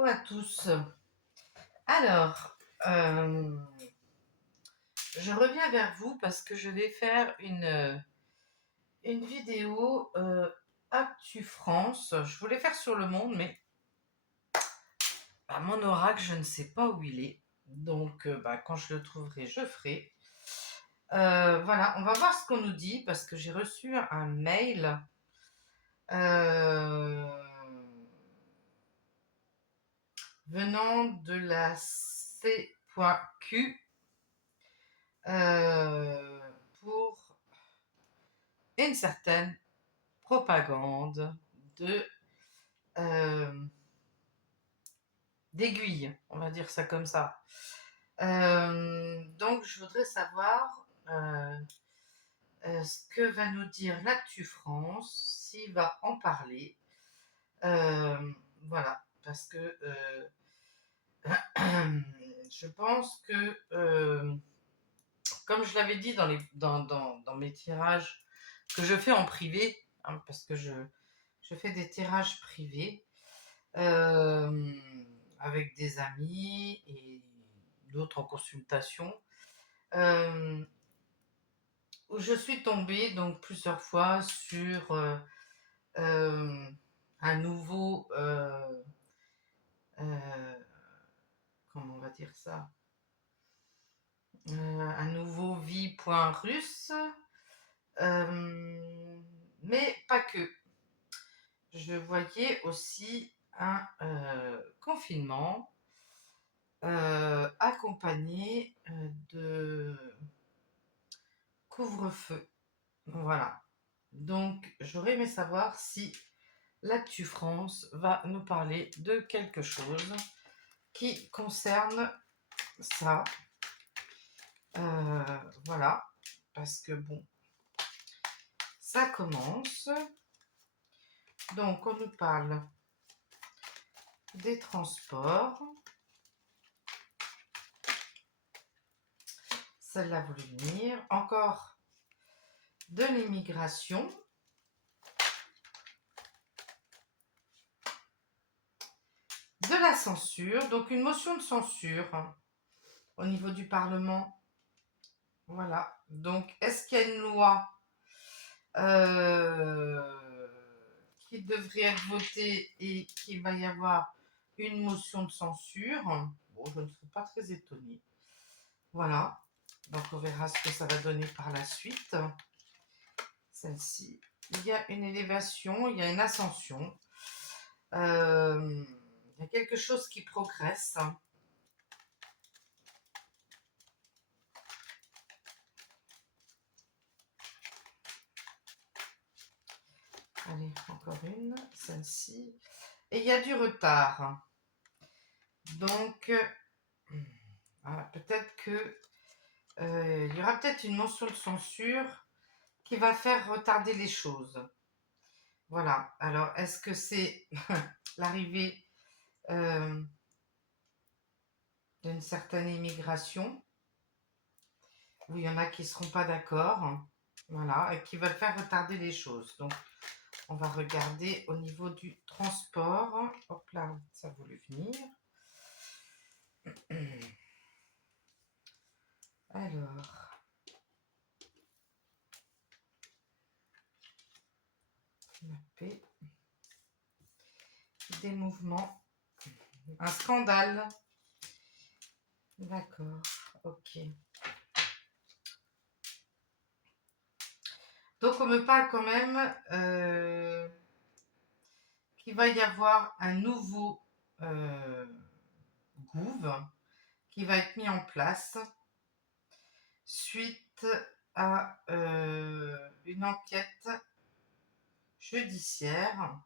Hello à tous. Alors, euh, je reviens vers vous parce que je vais faire une vidéo Actu France. Je voulais faire sur le monde, mais mon oracle, je ne sais pas où il est. Donc, quand je le trouverai, je ferai. Voilà, on va voir ce qu'on nous dit parce que j'ai reçu un mail euh, venant de la C.Q pour une certaine propagande de d'aiguille, on va dire ça comme ça. Donc je voudrais savoir ce que va nous dire l'Actu France, s'il va en parler. Voilà, parce que je pense que, comme je l'avais dit dans mes tirages que je fais en privé, hein, parce que je fais des tirages privés euh, avec des amis et d'autres en consultation, euh, où je suis tombée donc plusieurs fois sur euh, un nouveau, euh, comment on va dire ça, un nouveau vie.russe, mais pas que. Je voyais aussi un confinement accompagné de couvre-feu. Voilà. Donc, j'aurais aimé savoir si l'Actu France va nous parler de quelque chose qui concerne ça. Voilà. Parce que bon, ça commence. Donc, on nous parle des transports. Celle-là voulait venir. Encore de l'immigration. De la censure. Donc, une motion de censure au niveau du Parlement. Voilà. Donc, est-ce qu'il y a une loi qui devrait être votée et qu'il va y avoir une motion de censure? Bon, je ne serais pas très étonnée. Voilà. Donc, on verra ce que ça va donner par la suite. Celle-ci. Il y a une élévation, il y a une ascension. Il y a quelque chose qui progresse. Allez, encore une, celle-ci. Et il y a du retard. Donc, peut-être que il y aura peut-être une motion de censure qui va faire retarder les choses. Voilà. Alors, est-ce que c'est l'arrivée d'une certaine immigration où il y en a qui ne seront pas d'accord, voilà, et qui veulent faire retarder les choses. Donc, on va regarder au niveau du transport. Hop là, ça voulait venir. Alors, mapper. Des mouvements. Un scandale. D'accord, ok. Donc on me parle quand même qu'il va y avoir un nouveau gouv qui va être mis en place suite à une enquête judiciaire.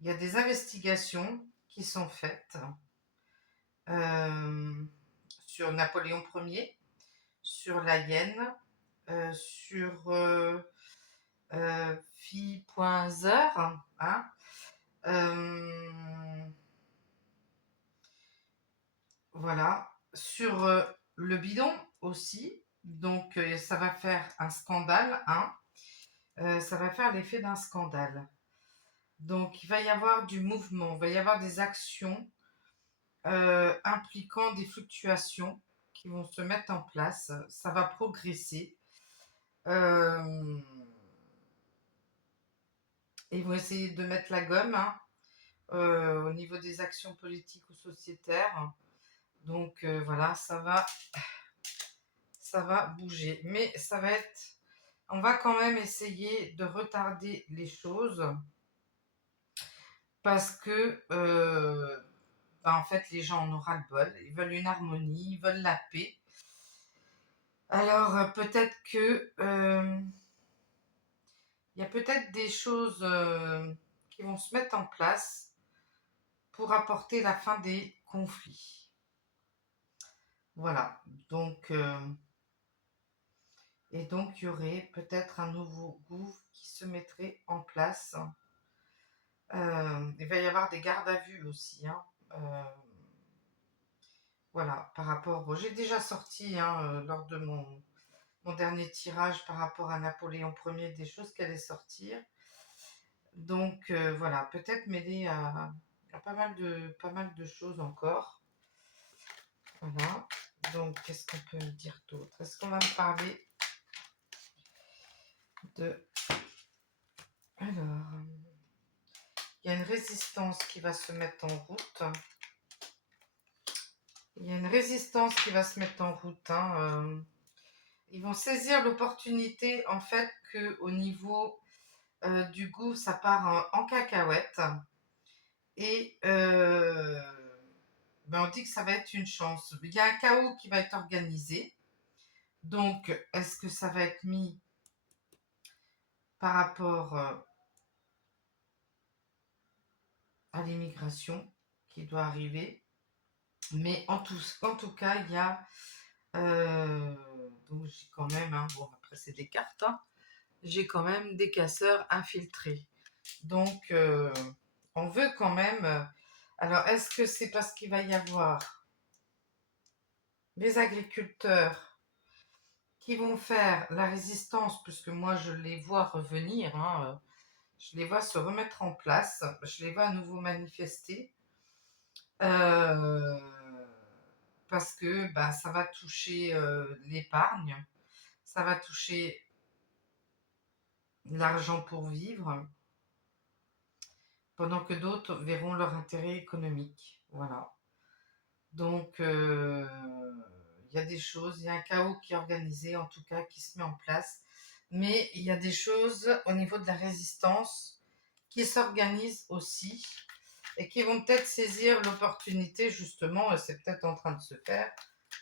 Il y a des investigations qui sont faites sur Napoléon Ier, sur la hyène, sur Phi.Zer, hein, voilà, sur le bidon aussi. Donc ça va faire un scandale, hein. Ça va faire l'effet d'un scandale. Donc il va y avoir du mouvement, il va y avoir des actions impliquant des fluctuations qui vont se mettre en place. Ça va progresser. Euh, Ils vont essayer de mettre la gomme, hein, au niveau des actions politiques ou sociétaires. Donc voilà, ça va bouger. Mais ça va être... On va quand même essayer de retarder les choses parce que en fait les gens en auront le bol. Ils veulent une harmonie, ils veulent la paix. Alors peut-être que il y a peut-être des choses qui vont se mettre en place pour apporter la fin des conflits. Voilà. Donc et donc, il y aurait peut-être un nouveau gouvernement qui se mettrait en place. Il va y avoir des gardes à vue aussi, hein. Voilà, par rapport... Bon, j'ai déjà sorti, hein, lors de mon dernier tirage par rapport à Napoléon Ier, des choses qui allaient sortir. Donc, voilà, peut-être m'aider à pas mal de choses encore. Voilà. Donc, qu'est-ce qu'on peut me dire d'autre? Est-ce qu'on va me parler de... Alors... Il y a une résistance qui va se mettre en route. Il y a une résistance qui va se mettre en route, hein. Ils vont saisir l'opportunité, en fait, qu'au niveau du goût, ça part en cacahuète. Et on dit que ça va être une chance. Il y a un chaos qui va être organisé. Donc, est-ce que ça va être mis par rapport à l'immigration qui doit arriver? Mais en tout cas, il y a... donc j'ai quand même, hein, bon après c'est des cartes, hein, j'ai quand même des casseurs infiltrés. Donc on veut quand même... alors est-ce que c'est parce qu'il va y avoir les agriculteurs qui vont faire la résistance, puisque moi je les vois revenir, hein, je les vois se remettre en place, je les vois à nouveau manifester. Euh, Parce que bah, ça va toucher l'épargne, ça va toucher l'argent pour vivre, pendant que d'autres verront leur intérêt économique. Voilà. Donc, il y a des choses, il y a un chaos qui est organisé, en tout cas, qui se met en place. Mais il y a des choses au niveau de la résistance qui s'organisent aussi et qui vont peut-être saisir l'opportunité, justement, et c'est peut-être en train de se faire,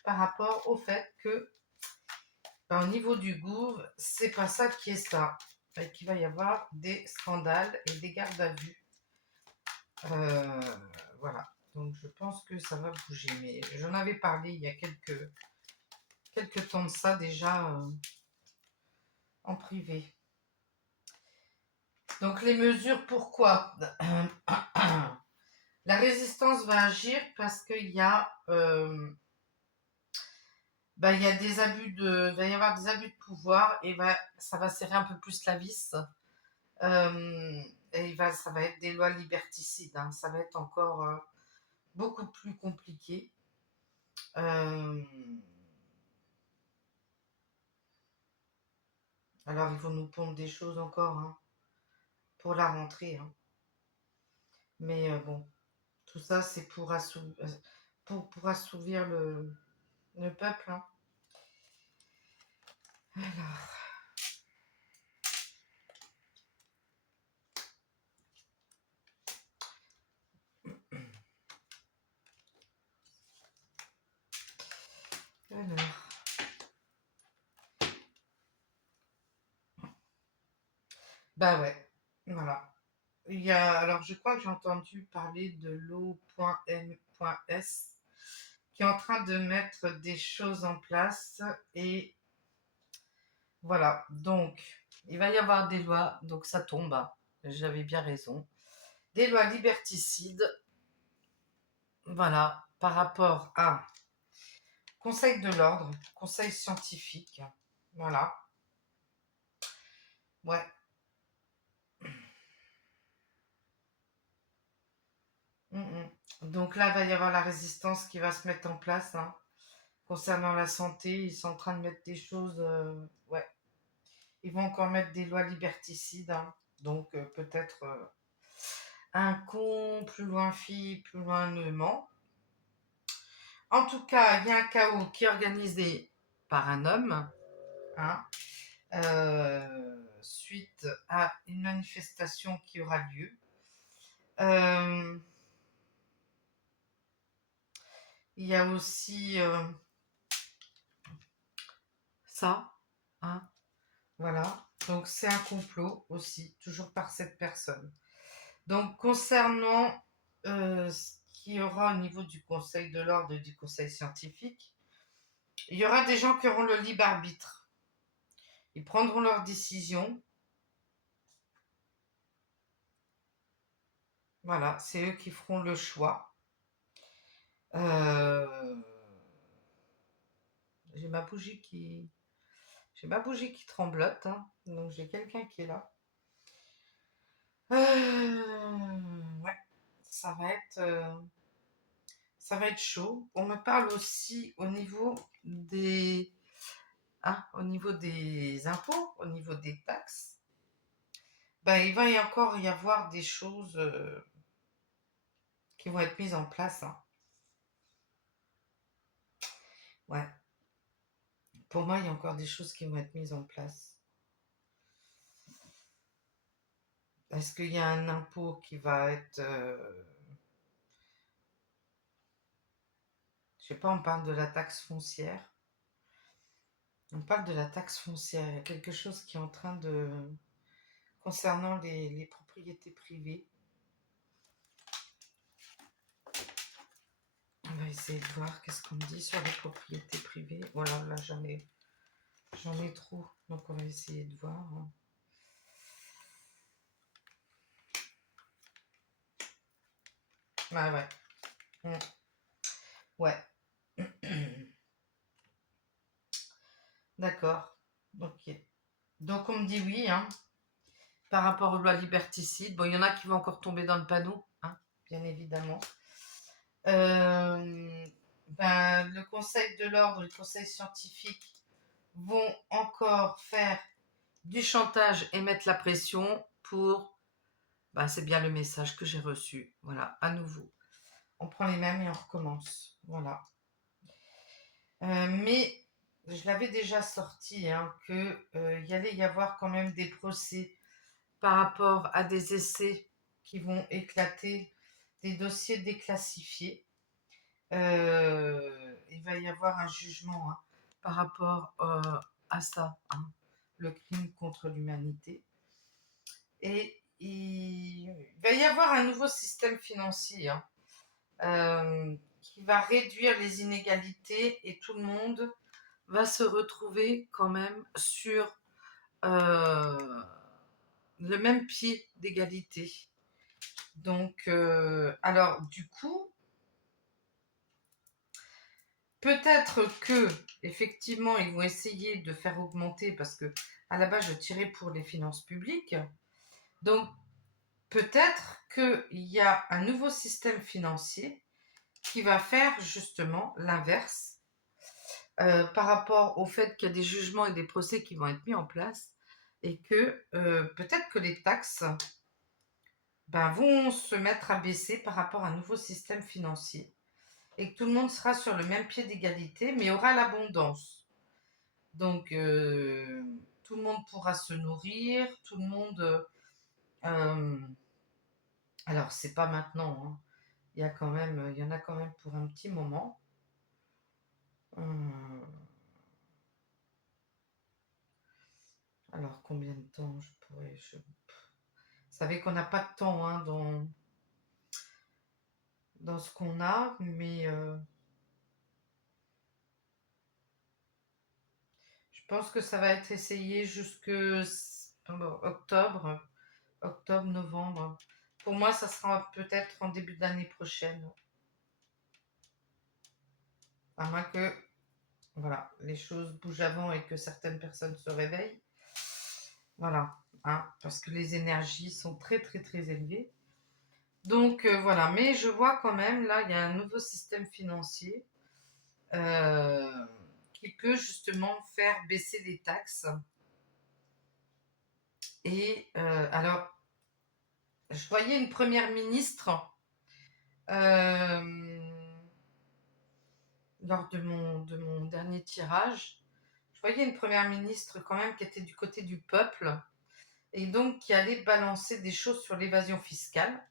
par rapport au fait que au niveau du gouv, c'est pas ça qui est ça. Et qu'il va y avoir des scandales et des gardes à vue. Voilà. Donc je pense que ça va bouger. Mais j'en avais parlé il y a quelques temps de ça déjà en privé. Donc les mesures, pourquoi? La résistance va agir parce qu'il y a... il y a des va y avoir des abus de pouvoir et ça va serrer un peu plus la vis. Et ça va être des lois liberticides, hein. Ça va être encore beaucoup plus compliqué. Alors, ils vont nous pondre des choses encore, hein, pour la rentrée, hein. Mais bon, tout ça, c'est pour assouvir le peuple, hein. Alors, bah ouais, voilà. Alors, je crois que j'ai entendu parler de l'O.M.S qui est en train de mettre des choses en place et voilà. Donc, il va y avoir des lois, donc ça tombe, hein. J'avais bien raison. Des lois liberticides, voilà, par rapport à Conseil de l'ordre, Conseil scientifique, voilà. Ouais. Donc là, il va y avoir la résistance qui va se mettre en place, hein. Concernant la santé, ils sont en train de mettre des choses. Ouais, ils vont encore mettre des lois liberticides, hein. Donc peut-être un con, plus loin fille, plus loin ne ment. En tout cas, il y a un chaos qui est organisé par un homme, hein, suite à une manifestation qui aura lieu. Euh, il y a aussi ça, hein, voilà. Donc c'est un complot aussi, toujours par cette personne. Donc concernant ce qu'il y aura au niveau du Conseil de l'ordre et du Conseil scientifique, il y aura des gens qui auront le libre arbitre. Ils prendront leurs décisions. Voilà, c'est eux qui feront le choix. Euh, j'ai ma bougie qui, j'ai ma bougie qui tremblote, hein. Donc j'ai quelqu'un qui est là. Ouais, ça va être, euh, ça va être chaud. On me parle aussi au niveau des impôts, au niveau des taxes. Ben, il va y encore y avoir des choses qui vont être mises en place, hein. Ouais, pour moi, il y a encore des choses qui vont être mises en place. Est-ce qu'il y a un impôt qui va être... je sais pas, on parle de la taxe foncière. On parle de la taxe foncière. Il y a quelque chose qui est en train de... concernant les propriétés privées. On va essayer de voir qu'est-ce qu'on me dit sur les propriétés privées. Voilà, là j'en ai trop. Donc on va essayer de voir. Ouais, ouais. Mm. Ouais. D'accord. Ok. Donc on me dit oui, hein, par rapport aux lois liberticides. Bon, il y en a qui vont encore tomber dans le panneau, hein, bien évidemment. Euh, ben, le Conseil de l'ordre et le Conseil scientifique vont encore faire du chantage et mettre la pression pour... Ben, c'est bien le message que j'ai reçu. Voilà, à nouveau. On prend les mêmes et on recommence. Voilà. Mais je l'avais déjà sorti, hein, qu'il y allait y avoir quand même des procès par rapport à des essais qui vont éclater, des dossiers déclassifiés. Il va y avoir un jugement, hein, par rapport à ça, hein, le crime contre l'humanité. Et il va y avoir un nouveau système financier, hein, qui va réduire les inégalités et tout le monde va se retrouver quand même sur euh, le même pied d'égalité. Donc, alors du coup, peut-être que effectivement, ils vont essayer de faire augmenter parce que à la base, je tirais pour les finances publiques. Donc, peut-être qu'il y a un nouveau système financier qui va faire justement l'inverse par rapport au fait qu'il y a des jugements et des procès qui vont être mis en place et que peut-être que les taxes ben, vont se mettre à baisser par rapport à un nouveau système financier et que tout le monde sera sur le même pied d'égalité, mais aura l'abondance. Donc, tout le monde pourra se nourrir, tout le monde... euh, alors, c'est pas maintenant, hein. Il y en a quand même pour un petit moment. Euh, alors, combien de temps je pourrais... Vous savez qu'on n'a pas de temps, hein, dans ce qu'on a, mais je pense que ça va être essayé jusque octobre, octobre, novembre. Pour moi, ça sera peut-être en début d'année prochaine. À moins que, voilà, les choses bougent avant et que certaines personnes se réveillent. Voilà, hein, parce que les énergies sont très, très, très élevées. Donc voilà, mais je vois quand même, là, il y a un nouveau système financier euh, qui peut justement faire baisser les taxes. Et alors, je voyais une première ministre euh, lors de mon dernier tirage. Je voyais une première ministre quand même qui était du côté du peuple et donc qui allait balancer des choses sur l'évasion fiscale.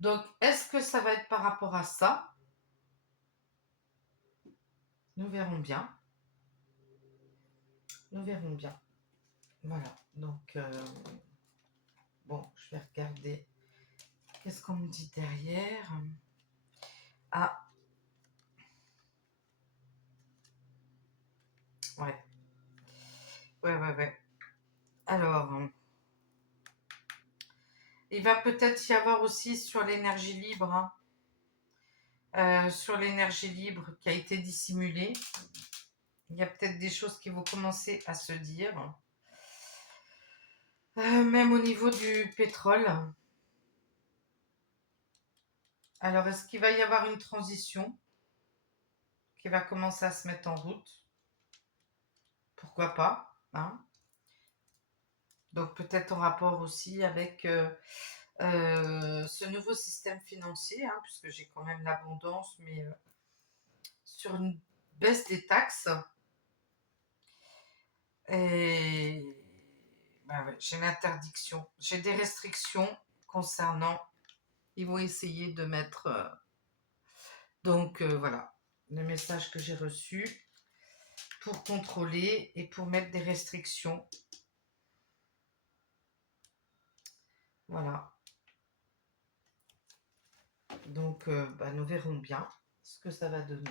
Donc, est-ce que ça va être par rapport à ça? Nous verrons bien. Nous verrons bien. Voilà. Donc, bon, je vais regarder. Qu'est-ce qu'on me dit derrière? Ah, ouais. Ouais, ouais, ouais. Alors, il va peut-être y avoir aussi sur l'énergie libre, hein, sur l'énergie libre qui a été dissimulée. Il y a peut-être des choses qui vont commencer à se dire. Même au niveau du pétrole. Alors, est-ce qu'il va y avoir une transition qui va commencer à se mettre en route? Pourquoi pas, hein? Donc, peut-être en rapport aussi avec ce nouveau système financier, hein, puisque j'ai quand même l'abondance, mais sur une baisse des taxes. Et bah ouais, j'ai l'interdiction, j'ai des restrictions concernant. Ils vont essayer de mettre. Donc voilà, le message que j'ai reçu pour contrôler et pour mettre des restrictions. Voilà. Donc bah, nous verrons bien ce que ça va donner.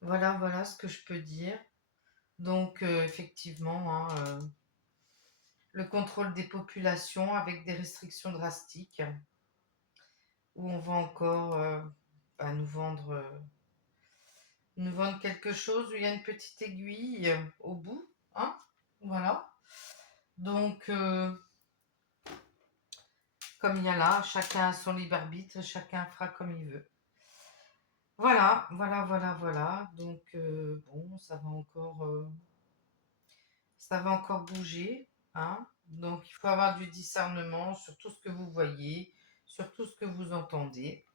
Voilà, voilà ce que je peux dire. Donc effectivement, hein, le contrôle des populations avec des restrictions drastiques, où on va encore bah, nous vendre quelque chose où il y a une petite aiguille au bout, hein, voilà. Donc comme il y a là, chacun a son libre arbitre, chacun fera comme il veut. Voilà, voilà, voilà, voilà. Donc bon, ça va encore bouger, hein. Donc il faut avoir du discernement sur tout ce que vous voyez, sur tout ce que vous entendez.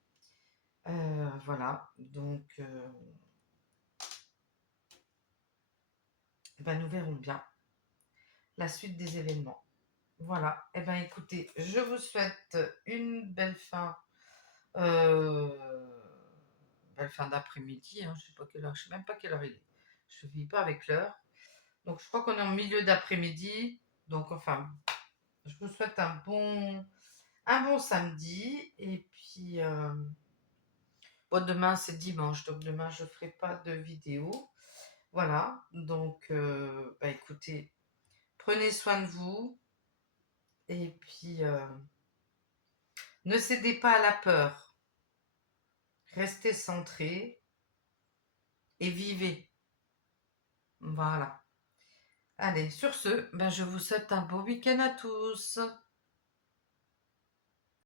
Voilà, donc ben, nous verrons bien la suite des événements. Voilà, et ben écoutez, je vous souhaite une euh, belle fin d'après-midi, hein. Je sais pas quelle heure, je sais même pas quelle heure il est. Je ne vis pas avec l'heure. Donc je crois qu'on est en milieu d'après-midi. Donc enfin, je vous souhaite un bon samedi. Et puis, bon, demain c'est dimanche, donc demain je ne ferai pas de vidéo. Voilà, donc bah, écoutez, prenez soin de vous. Et puis, ne cédez pas à la peur. Restez centré et vivez. Voilà. Allez, sur ce, ben, je vous souhaite un beau week-end à tous.